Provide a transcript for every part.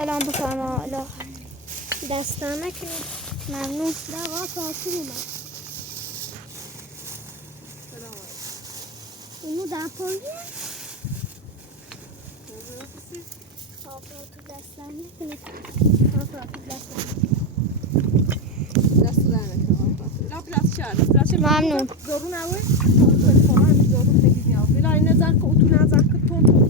سلام بفرما اله دستم نکنید ممنون دقا تاثیر اومد اونو در پاییه آب را تو دستم نکنید آب را تو دستم دست در نکنم لا پلاس شد ممنون زورو نوه خواهم زورو خیلی نیاز بلا این نزن که اتو نزن که تون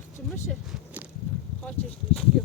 وقت میشه خاچش دیشیو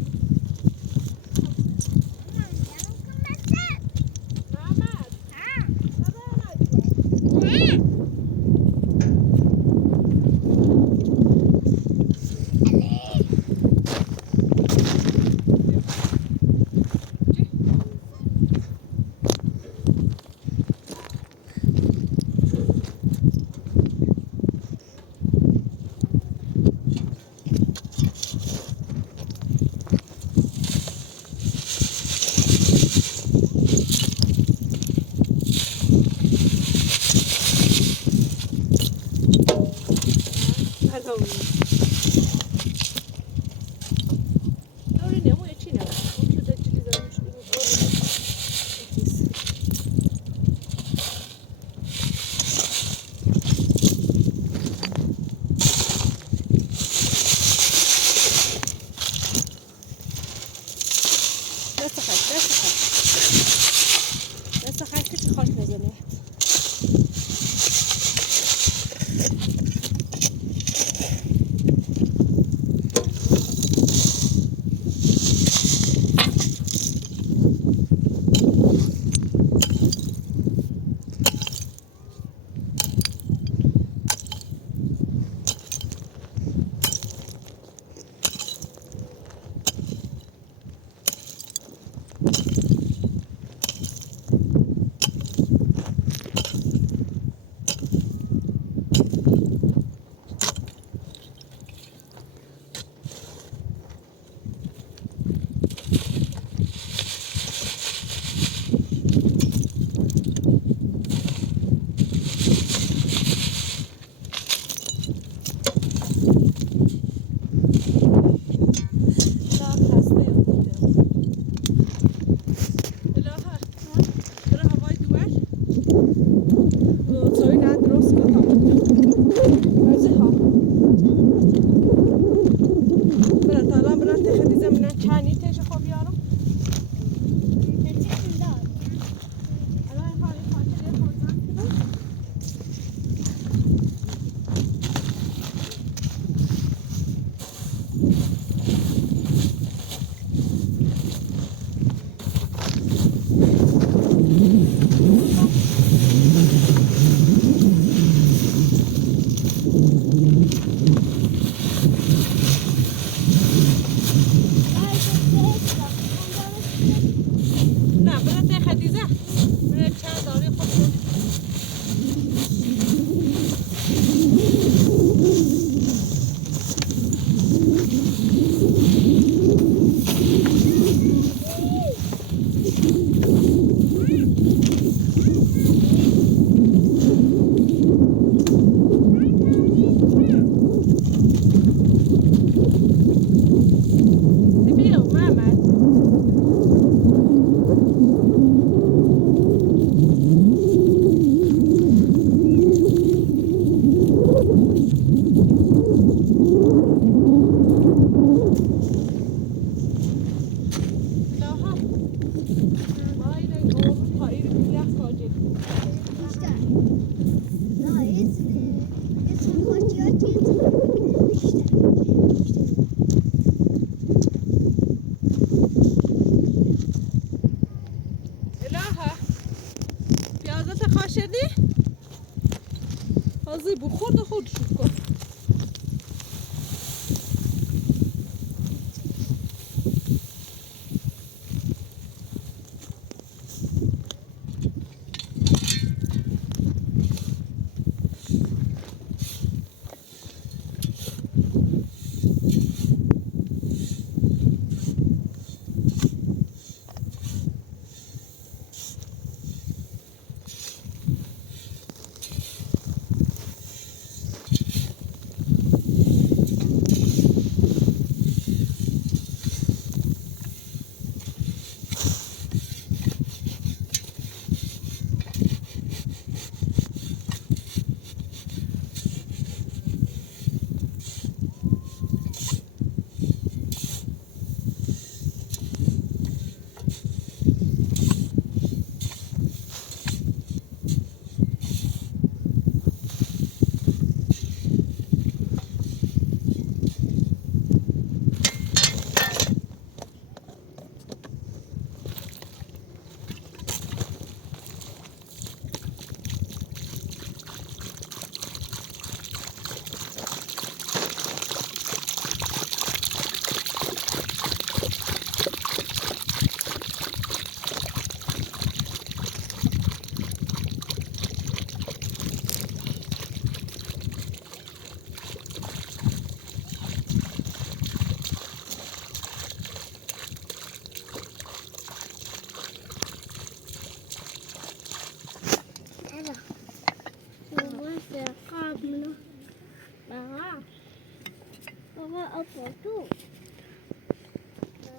آپارتو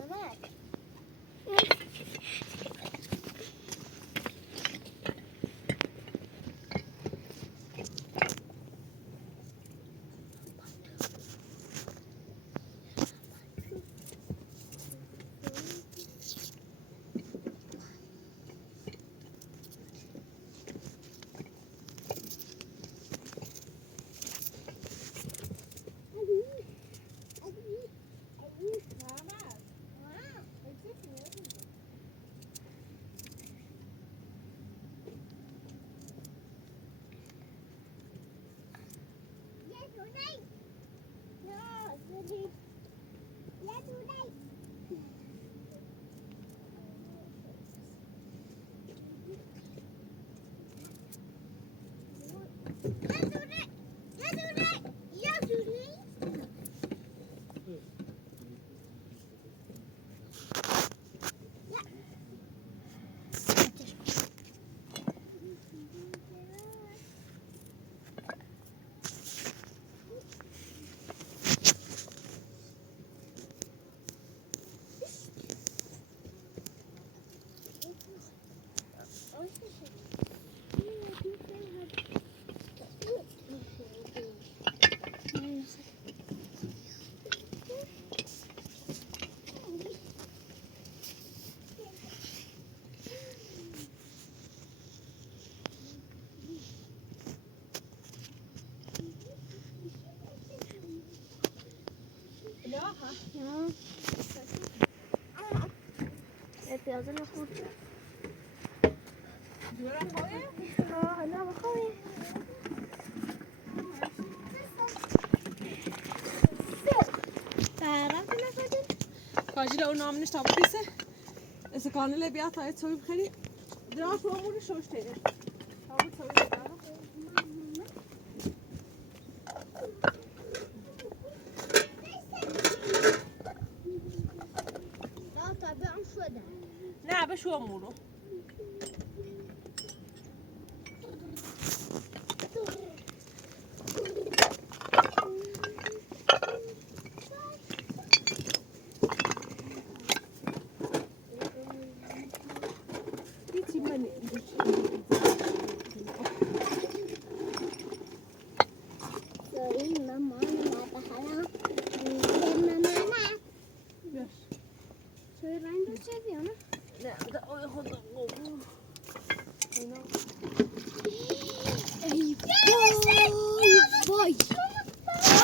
نمک پیازه نخورد جورا خواه؟ نه بخواه تعرف نخوردیم کاجی لو نامنش تا بکیسه از کانال بیا تا ایت سوی بخیری درا تو امور شوش تیره تا بود سوی بگارم لا طبعا شده نه به شو امورو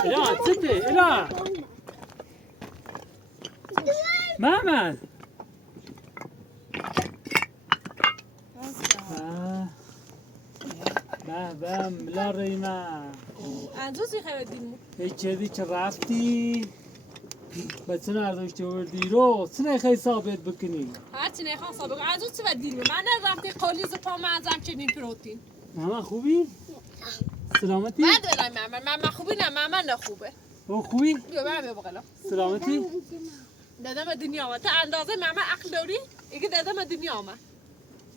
الا تصدق الا محمد بهم لا ریما انجوزی خیلی دیمو هیچی چه رفتی بچه نرداشته وردی رو سنه خیلی ثابت بکنی هرچی نخواه سابق انجوز چه دیمو من رفتی قالیز پا منزم چنین پروتین محمد خوبی؟ سلامتی؟ بعد برای من خوبی نه من نخوبه او خوبی؟ بیا برم بیا بقلا سلامتی؟ دادم دنیا آمد تا اندازه من عقل داری ایگه دادم دنیا آمد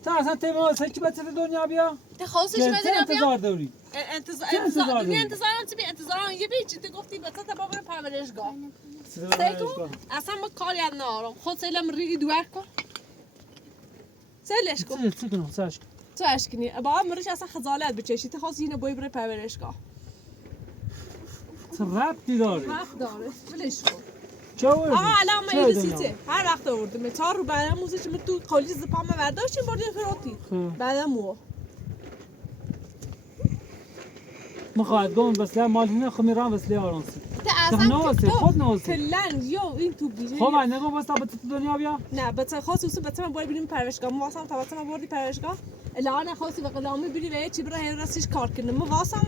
تا اصلا تیما سکی بچه دنیا بیا؟ تا خواستی چی چه بدنیا انتظار بیا داری؟ انتظار داری؟ انتظارم چی بی انتظارم یه بی چی گفتی بچه تا بابر پرورشگاه سلامتی؟ اصلا ما کاری ندارم خود سیلم ریگی دوار کن سیلش کن چه کنم سرش کن تو اشکنی با مرش اصلا خجالت بچشی تو خواست اینو بای بره پرورشگاه چه ربطی داره؟ حق داره ولش کن چه آوردی؟ آقا الان چه من دنیا؟ سیته هر وقت آوردم تا رو بعدم موزش من تو کالی زپام برداشتیم بردیم فروتی بعدم مو مخواهد گم بسیار مال هنه خمیران بسیار آرانسی تا اصلا نواسه خود نواسه کلن یا این تو بیجه خب من نگو بستا بچه دنیا بیا نه بچه خواست اوسو بچه من باید بریم پرورشگاه ما واسم تا بچه من بردی پرورشگاه الان خواستی و قلامه بری و چی برای هر راستش کار کنم ما واسمه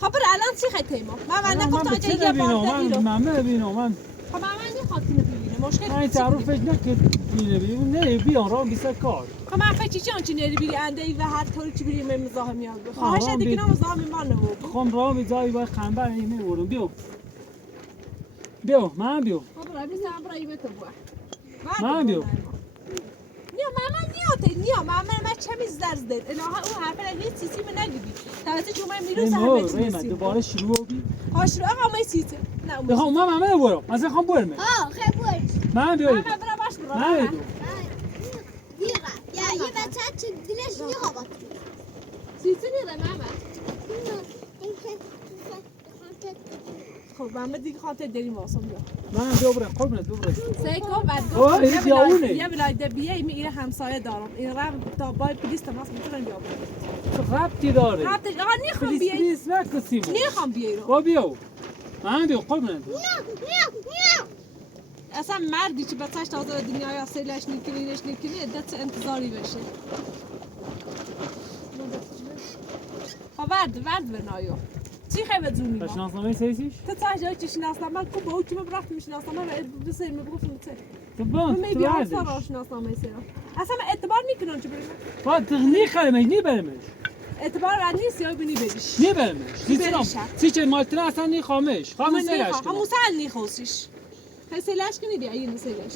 خبر الان چی خیلی ما من نکن تا جایی یه بار نمیرم من ببینم من خب من نمیخواد اینو ببینه مشکل من این تعروف فکر نکرد ببینم نه بیان را بیسر کار خب من فکر چی چی نری بری انده ای و هر طوری چی بری من مزاحم میاد خواهش دیگه نه مزاحم من نبود خب را میذاری باید خنبر اینه ورم بیو من بیو خب را بیسم برای تو بو من بیو نیا ماما نیا ماما چه میزدرز دید الهه اون حرف هیچ چیزی من نگیدی توسط جمعه میروز همه چی دوباره شروع بی هاش رو آقا ما سیته نه بخوام ما همه برو از خام برم خیلی بود. من بیارید من برا باش برا من بیارید دیگه یا یه بچه چه دلش یه هوا سیته نیره محمد خب محمد دیگه خاطر داریم واسم بیا من بیا برم قربونت برم سیکو بعد اوه، این گفت بیاونه. یه بلای دبیه این ایره همسایه دارم این رم تا بای پلیس تماس میتونن بیا ربطی داره رفتش آقا نیخوام پلیس بیای پلیس نکسیم نیخوام بیای رو با بیاو من بیا قربونت اصلا مردی که بچهش تازه دنیای سیلش نیکنیش نیکنی عدت انتظاری بشه ها ورد برنایو چی خیلی زونی با شناسنامه سیسیش تو تا جایی که شناسنامه کو با اوچه برفت میشناسنامه و بسیر میگفتم چه تو بان من تو بیا عادش سر شناسنامه سر اصلا اعتبار میکنن چه بریم با تغنی خرمش نی برمش اعتبار رد نیست یا بینی بریش نی برمش سیچرام بریشم. سیچر مالتنا اصلا نی خامش خامش سرش هم کنم موسال نیخوسیش هی سیلش کنی بیا این سیلش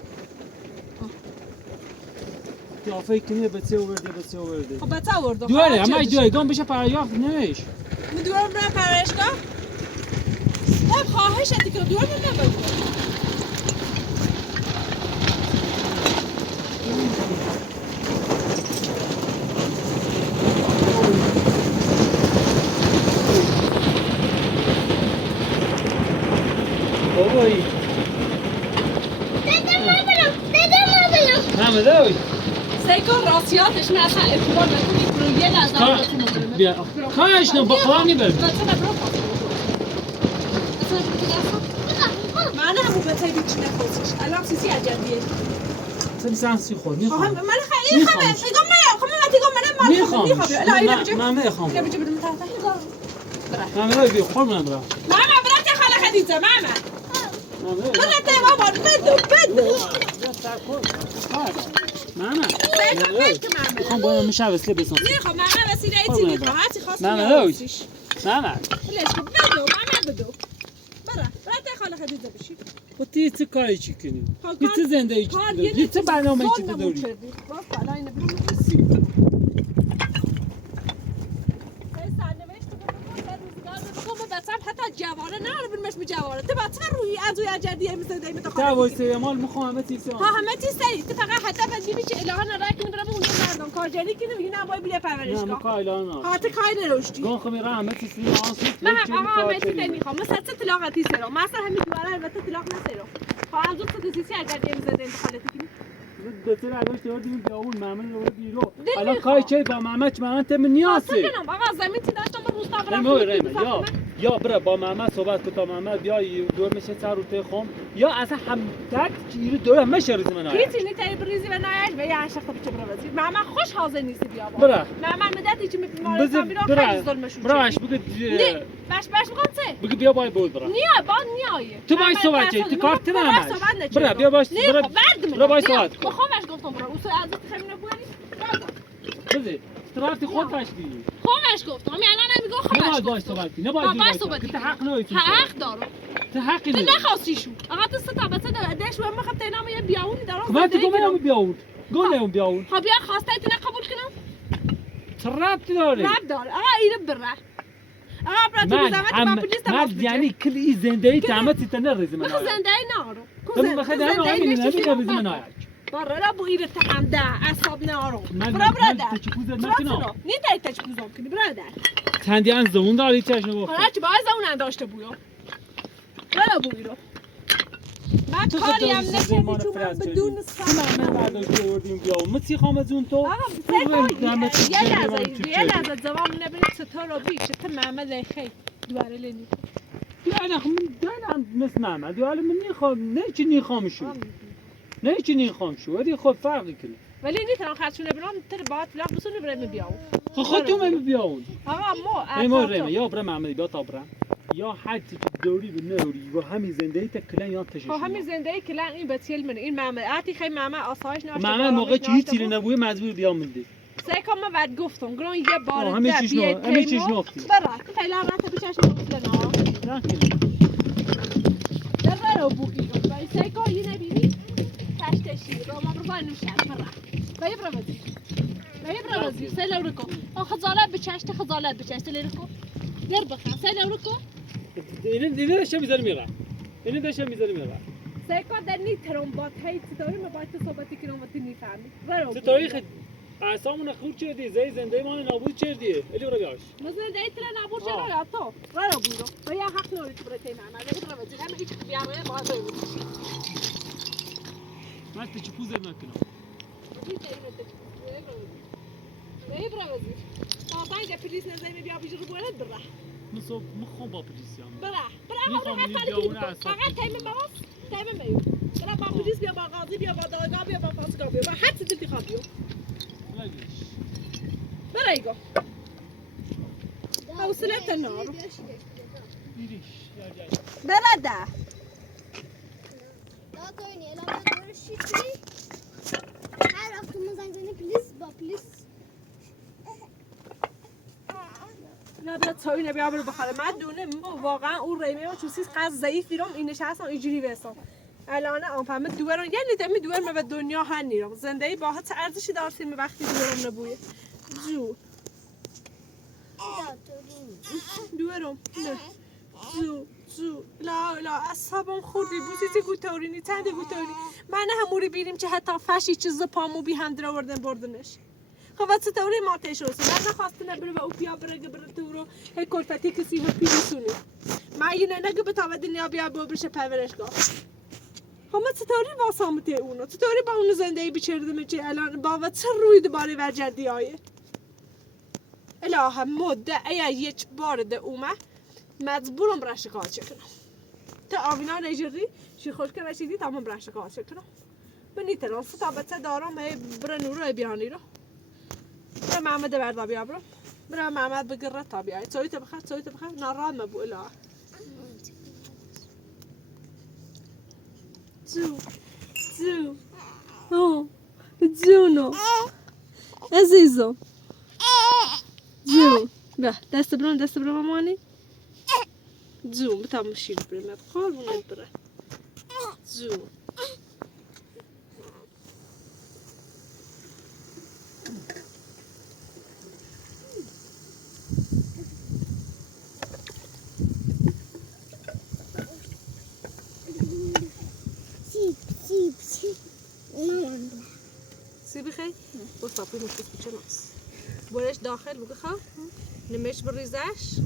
یا فکر کنی بچه ورده خب بچه آوردم دواره همه جای گام بشه پریاخت نمیش من دوباره برم پرورشگاه خب خواهشت که دوباره برم پرورشگاه اوی محمد اوی سیکا راستیاتش من اصلا اعتبار نکنی برو یه لحظه آورتون مدرمه بیا کاش نه بخواه نی برم بچه نبرو خواست من همون بچه بیچی نخواستش الان سیسی عجبیه سن سانسی خود نی من خام خیلی خمه خیگم نه خمه وقتی گم منم نی مال خام خمه لا اینو بجه من میخوام اینو بجه بدم تحت محمد اوی بیا قربونم برم ماما برات يا خاله خديجه ماما محمد اوی برات يا بابا بدو ماما سيكو بيت ماما میخوام با من میشه وسیله بسازم نيخو ماما وسيله ايتي نيخو هاتي خاصة ماما يا اوي. وسيش ماما ليش بدو ماما بدو برات يا خاله خديجه بشي خب تی چه کاری چی کنی؟ کار- یه چه زندگی چی کار داری؟ یه یه چه برنامه چی زن داری؟ نموچردی. باز بالا اینه برو می‌رسی. هی سرنوشت رو بگو، هی روزگار رو بگو، بچه‌م حتی جواره نه رو بینمش به جواره تو بچه روی از روی اجدیه می‌زده این تا متخاطب وایسه مال میخوام همه چیز ها همه چیز سری تو فقط حتی بعد میبینی که الهان رای کنی برام اونجا مردم کارجری کنی میگی نه باید بیره نه پرورشگاه مکایلان ها تو کاری نروشتی گون خمی را همه چیز آسیب من هم همه چیز نمیخوام مثلا چه طلاقتی سرم مثلا همین دواره البته طلاق نسرم خواهم زود تو دیسی اگر دیم زده انتخالتی کنی بسیار عدوش دیوردیم بیاون مامن رو بیرو نمیخوام. الان کاری چه با مامچ مامن تم نیاسه خاصه کنم آقا زمین تی داشتم من روستا برم ریمه یا برا با ماما صحبت کن تا ماما بیا دور میشه سر رو خم یا اصلا هم تک چیرو دور مشه ریز من هیچی نیتاری بریزی و نایش و یه عشق بچه برا وزیر ماما خوش حاضر نیستی بیا با برا ماما مدتی که میپیماره بزر سامی را خیلی ظلمشون براش بگو نه باش بگم چه بگو بیا بای بود برا نیا با نیایه تو باید صحبت کنی تو کارت نماش برا بیا باش برا باید صحبت کن خواهش گفتم برا او از خیلی نبودی بزر استراتي خود فاشدی خواهش گفتم الان نمیگم خواهش نباید باش گفتم صحبت کنی نباید باش باش صحبت صحبت کنی. حق نداری حق دارم تو حقی تو نداری نخواستی شو آقا تو ستا بچه داشت و من خب تینام یه بیاونی دارم من تو گم بیاون گم بیاون خب بیا خواسته تو نقبول کنم چرابتی داری رب دار آقا اینو بره آقا برات تو زحمت با پلیس تماس بگیر یعنی کل این زندگی تامت تنرز من من زنده نارو تو بخدا انا امين نبي بزم انا برا را بو ایره تحمده اصاب نارو من برا برادر تچکوز مکنم نی تای تچکوزم کنی برادر چندی از زمون داری چش نگفت حالا چه باز اون انداشته بویو برا بو ایرو من کاری هم نکردی چون من بدون سلام من برداشت بردیم بیاون مسی خام از اون تو آقا یه لحظه زمان نبینید ستار رو بیش تا محمد خیلی دواره لینی يعني من دانا نسمع ما دي من نيخام نيجي نيخام شو نيجي نيخام شو هذه خود فرق كله ولی نیتران خرچونه برام تر باید فلاح بسونی برای بیاو خودتون هم بیاون آقا ما ريما يا برا معمل بيا طبرا يا حد دوري بالنوري وهمي زندگی تکلن یا تشش همین زندگی کلان این بتیل من این معمل آتی خیلی معمل آسایش ناشته معمل موقع چی چیزی نبوده مجبور بیام میده سیکم ما بعد گفتم گران یه بار همه چیز نو همه چیز نوفتی برا خیلی لعنت بچش نگفتن در رو بو ایرو ولی سیکا یه نبینی تشتشی رو ما رو باید نوشن برا بایی برا وزیر بایی برا وزیر سیل اورکو خزالت بچشت لیرکو گر بخن سیل اورکو اینه داشته میذاره میره. اینه داشته میذاره میره. سیکا دنی ترومبات هی ستاره ما باید صحبتی کنم و تنی فهمی. چه تاریخ اعصامون خورد شدی زنده ما نابود کردی. الی برو بیاش. مثلا دیتر نبود چرا یا تو؟ برو بیرو. و یا حق نداری تو برای من. اگه تو رو بزنم هیچ بیاره باید بگم. من چه پوزه نکنم. نه برو بزن. تا اینجا پلیس نزدیم بیا بیشتر رو باید بره. مخم با پلیسیام. برا فقط تایم باز تایم میو. برا با پلیس بیا با قاضی بیا با دادگاه بیا با پاسگاه بیا با هر چیزی دلتی خواد بیا. برا ایگو. حوصله تنار. برا ده. Daha da oynayalım. Ben böyle şifreyi her aklımızdan gelen polis. نه بیا تایی نبیا برو بخره من دونه واقعا اون ریمه ما چوسیز قصد ضعیف بیرم این نشستم اینجوری بستم الان آنفهمه دوباره یعنی دمی دوباره ما به دنیا هن نیرم زندگی با چه ارزشی دارتیم وقتی دوباره نبویه جو دوباره نه جو لا اصابم خوردی بوسیتی گوتورینی تهده گوتورینی من هموری بیریم که حتی فشی چیز پامو بی هم در آوردن بردنش خب واسه طوری ما تشوسی من نخواستم نبره و او بیا بره تو رو هی کلفتی کسی رو پیلیسونی من اینه نگه به تا دنیا بیا بشه پرورشگاه خب من چطوری واسامته اونو چطوری با اونو زندگی بچردم چه الان با چه روی دوباره ورجردی آیه الهه مده ایا یک بار ده اومه مجبورم برش کار کنم تا آوینا نجری شی خوش که رسیدی تمام برش کار کنم من نیتران ستا بچه دارم هی بره نورو بیانی رو برا محمد بردا بیا برا محمد بگره تا بیای تویت بخیر نارام مبو اله جونو عزیزم جون به دست برو مامانی جون بتام شیر بریم قربونت بره جون سيبي خي وصافي مش بتشي ناقص بلاش داخل بقخه نمش بالرزاش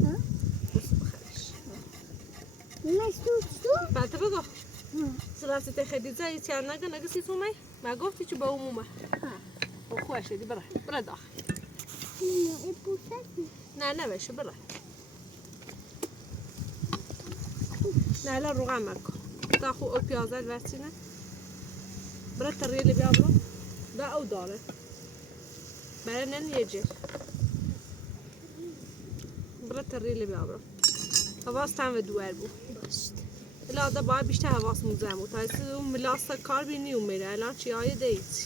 بص بخرش Mas tu? بعد بقى سلاسة تخدي زي تيار نجا سيسومي ما قفتي شو بقومه وخواشي دي برا داخل لا ماشي برا لا روغا ماكو تاخو او بيازا الفاتينة برا التريه اللي بيعملوا ده او داره برا نن يجي برا التريه اللي بيعملوا حواس تعمل دوار بو لا ده باید بیشتر حواس موزم بود تایسی اون ملاستا کار بینی اون میره الان چی های دیتی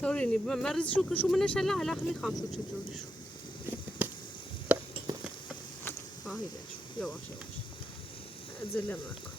توريني مرز شو منش هلا خلي خام شو تجربي شو هي شو يواش اتزلم معك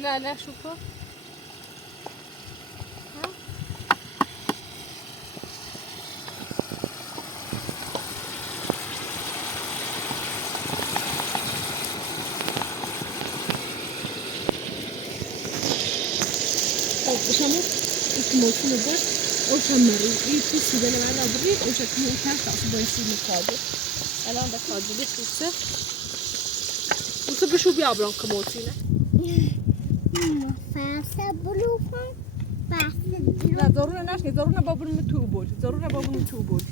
لا شوفوا ها بشمو موسم ده او شمري اي تيسي ده انا على بريد او شكله كان تعصب يصير مقابل الان ده قاعد بس وصل بشو بيعبرون كموتينا فاسه بلوفن فاسه لا ضروري ناش ضروري بابل متوبول ضروري بابل متوبول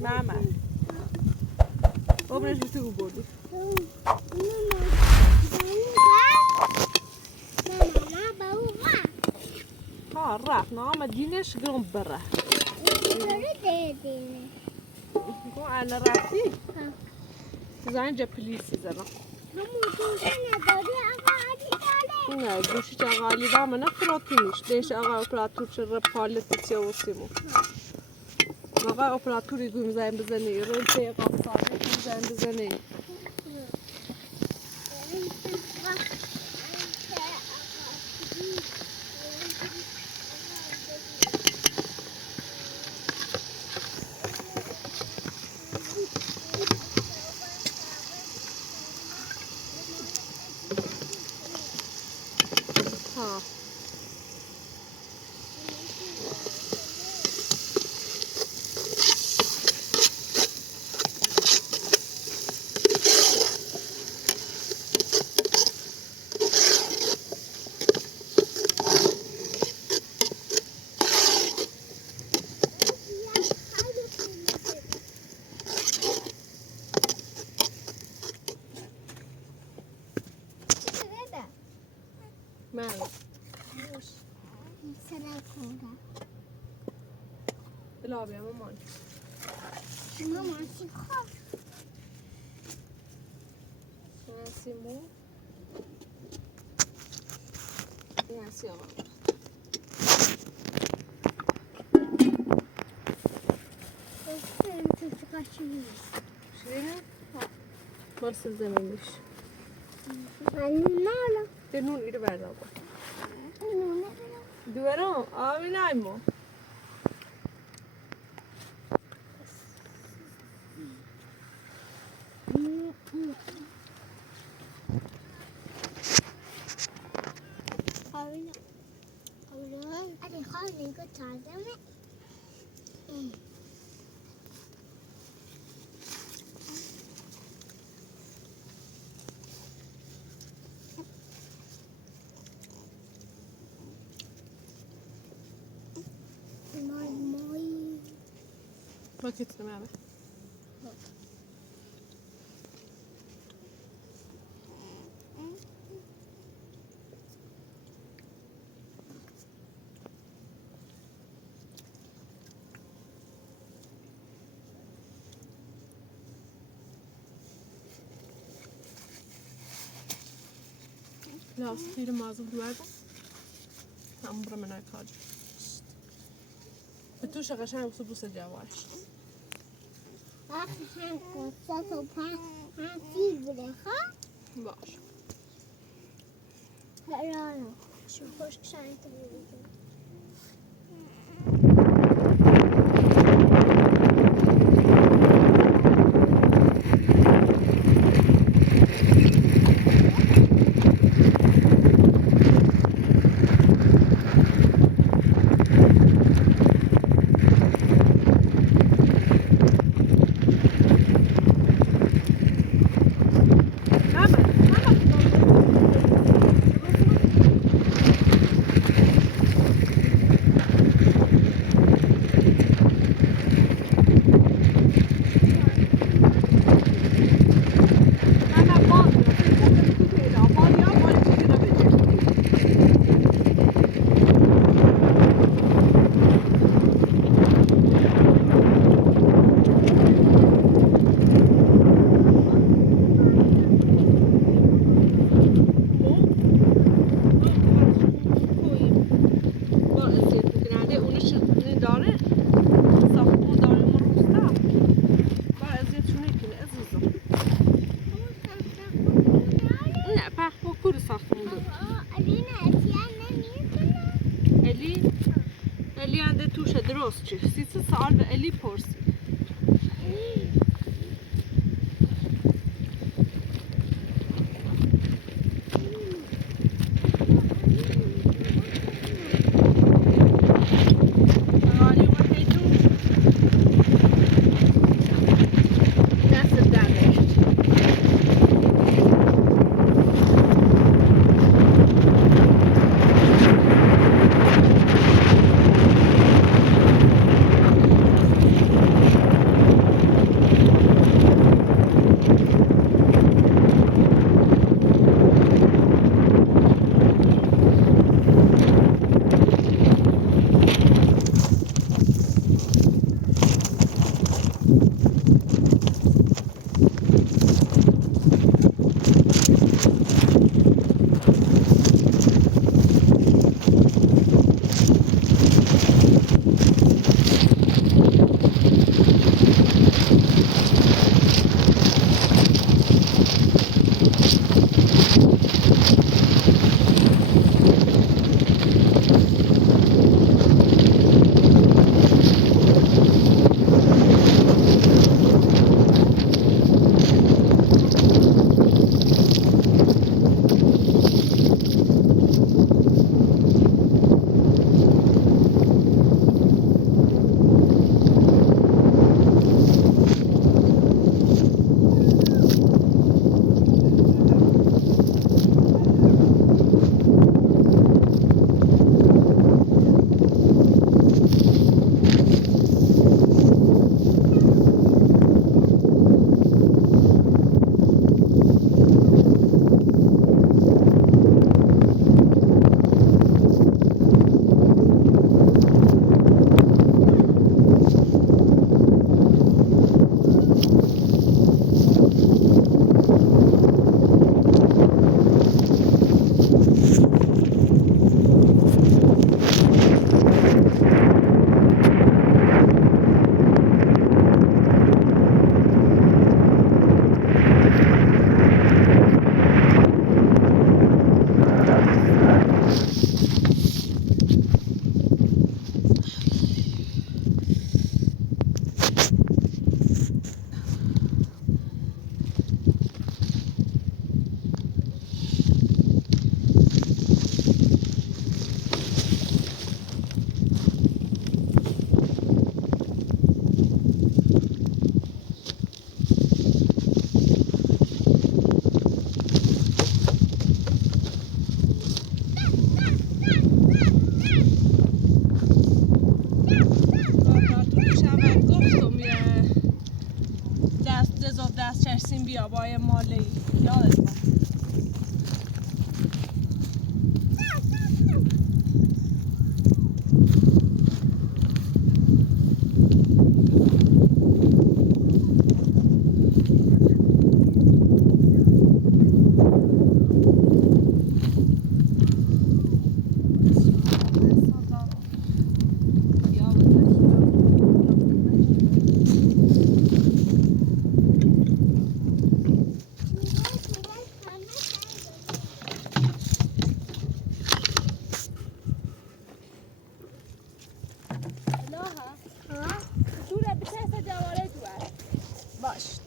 ماما بابل متوبول ها راح نعم دينش قرم برا هو على راسي زين جا بليس زنا نه گوشی چغالی با من افراتونش دیش آقا اپراتور چرا پالت تیوسیمو آقا اپراتوری گویم زن بزنی رول پی قصاره زن بزنی ها ماله لا بيا ماما سيمو يا سيما شنو مرسل زمانش تنون إيده بردا دوارم آبی نایمو ما كنت معنا لا صغيرة ما زلت واقع عمره من هاي بتوش عشان يوصلوا سجاواش باش شو خوش شايف درست سی سال به الی پرسی مرسین بیا بای مالی یادت باشه.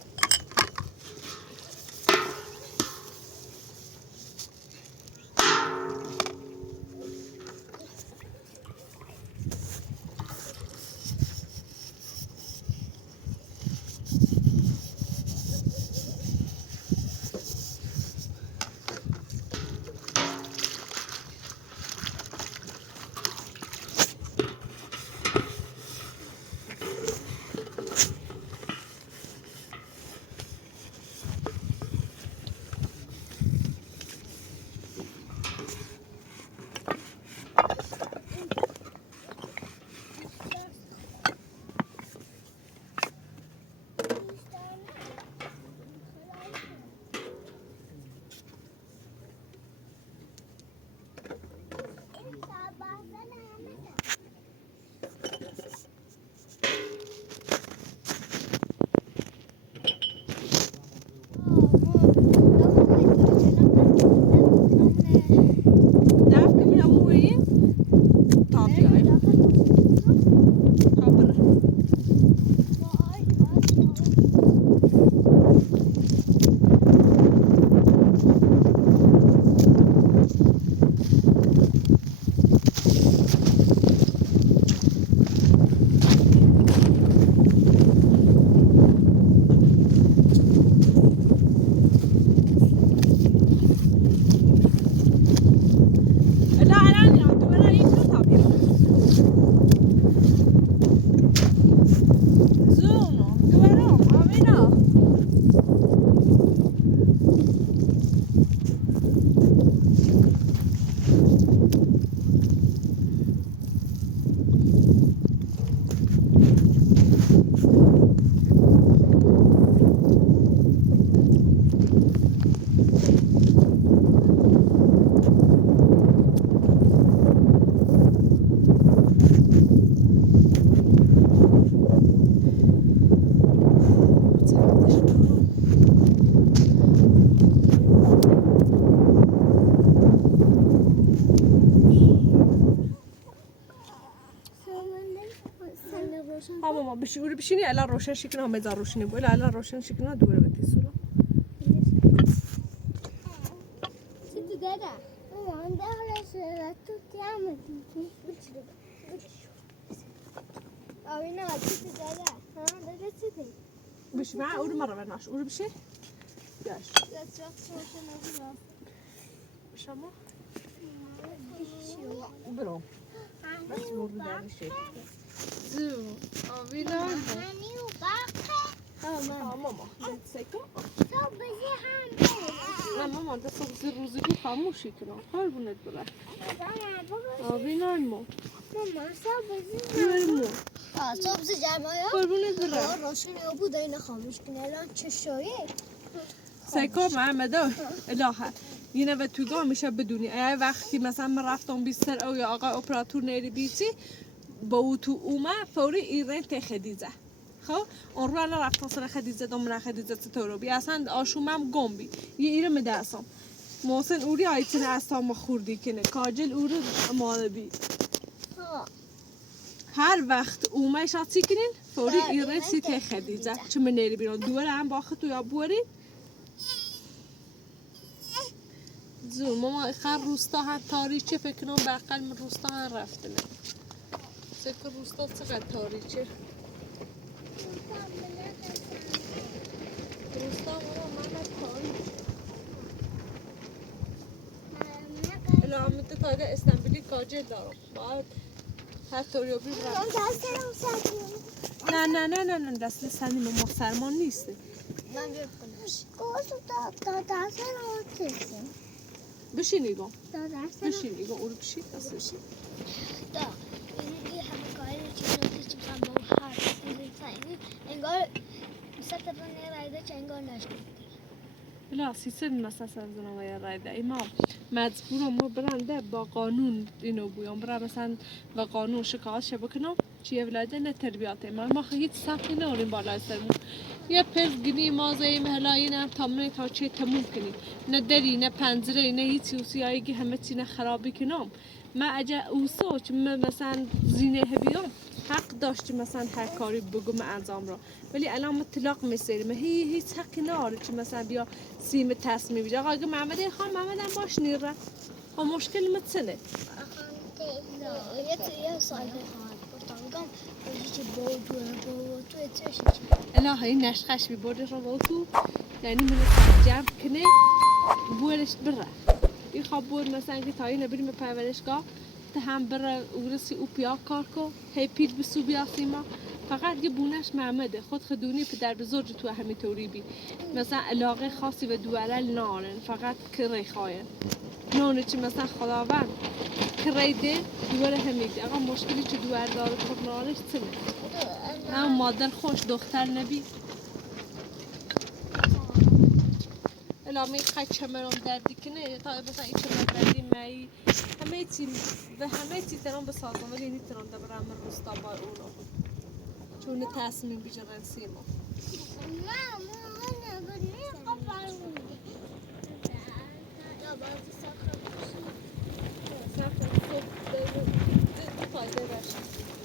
ماما بشوری بشینی الان روشن شکن هم بذار روشنی بود الان روشن شکن دوره بدی سورا چی تو دادا من داخل تو تیامدی آوینا چی تو دادا دادا چی دی بش مع اول مره برناش اول بشي ياش شما برو بس ورد هذا الشيء زو آوینا ماما سیکو نه ماما ده صبح روزی که خاموشی کنم قربونت برم آوینا ماما سبز جمعه قربونت برم روشن بود این خاموش کنه الان چه شایی سیکو محمده الهه یه نوه توگاه میشه بدونی وقتی مثلا من رفتم بیستر او یا آقا اپراتور نیری بیتی با او تو اومه فوری ایران ته خدیزه خب اون رو الان رفتم سر خدیزه دومن خدیزه ستورو بی اصلا آشومم گم بی یه ایره مدرسم محسن اوری آیتین استام خوردی کنه کاجل اوری مال بی هر وقت اومه شاتی کنین فوری ایران سی ته خدیزه چه من نیری بیرون دوره هم باخت تو یا بوری زور ماما خر روستا هم تاریچه فکر کنم بقل من روستا هم رفتنه سکر روستا چقدر تاریچه روستا ماما من تاریچه الهامت تاگه استنبیلی کاجل دارم باید هر طوری بیم رفت نه دست سنی ماما سرمان نیسته من بیرد کنم بشین نگاه دادرسه بشین نگاه اون بشین دست بشین دا این همه کاری چی میخوام با هر چیزی انگار مثل طبعا رایده چه انگار نشد لا سیستم مثلا سرزنم ویا رایده ایما مجبورم ما برنده با قانون اینو بویم برای مثلا و قانون شکایت بکنم چیه ولاده نه تربیت ما هیچ سختی نداریم بالای سرمون یه پرز گنی مازه مهلایی نه تامنه تا چه تموم کنی نه دری نه پنجره نه هیچ سیایی که همه چی نه خرابی کنم ما اجا اوسا چه مثلا زینه بیام حق داشتی مثلا هر کاری بگم انجام را ولی الان مطلق میسریم هیچ حقی نداره که مثلا بیا سیم تصمیم بگیره آقا اگه محمد خان محمد باش نیره ها مشکل متسنه یه سایده خواهد پرتانگام چی با توی چشم الهی نشخش بی برده را با تو یعنی من جمع کنه بورش بره این خواب بور مثلا که تایی نبریم به پرورشگاه تا هم بره ورسی او بیا کار کو هی پیر بسو بیا سیما فقط یه بونش محمده خود خدونی پدر بزرگ تو همی طوری بی مثلا علاقه خاصی به دوالل نارن فقط کری خواهن نانه چی مثلا خداوند کری ده دوال همیده اقا مشکلی چه دوال داره کرنالش چنه هم مادر خوش دختر نبی الامی خواهی چمرم دردی کنه تا مثلا این چمرم دردی مایی همه چی تران بسازم ولی اینی تران ده برام رستا با اونو چون تصمیم بیجرن سیما سخت صبح فایده برشن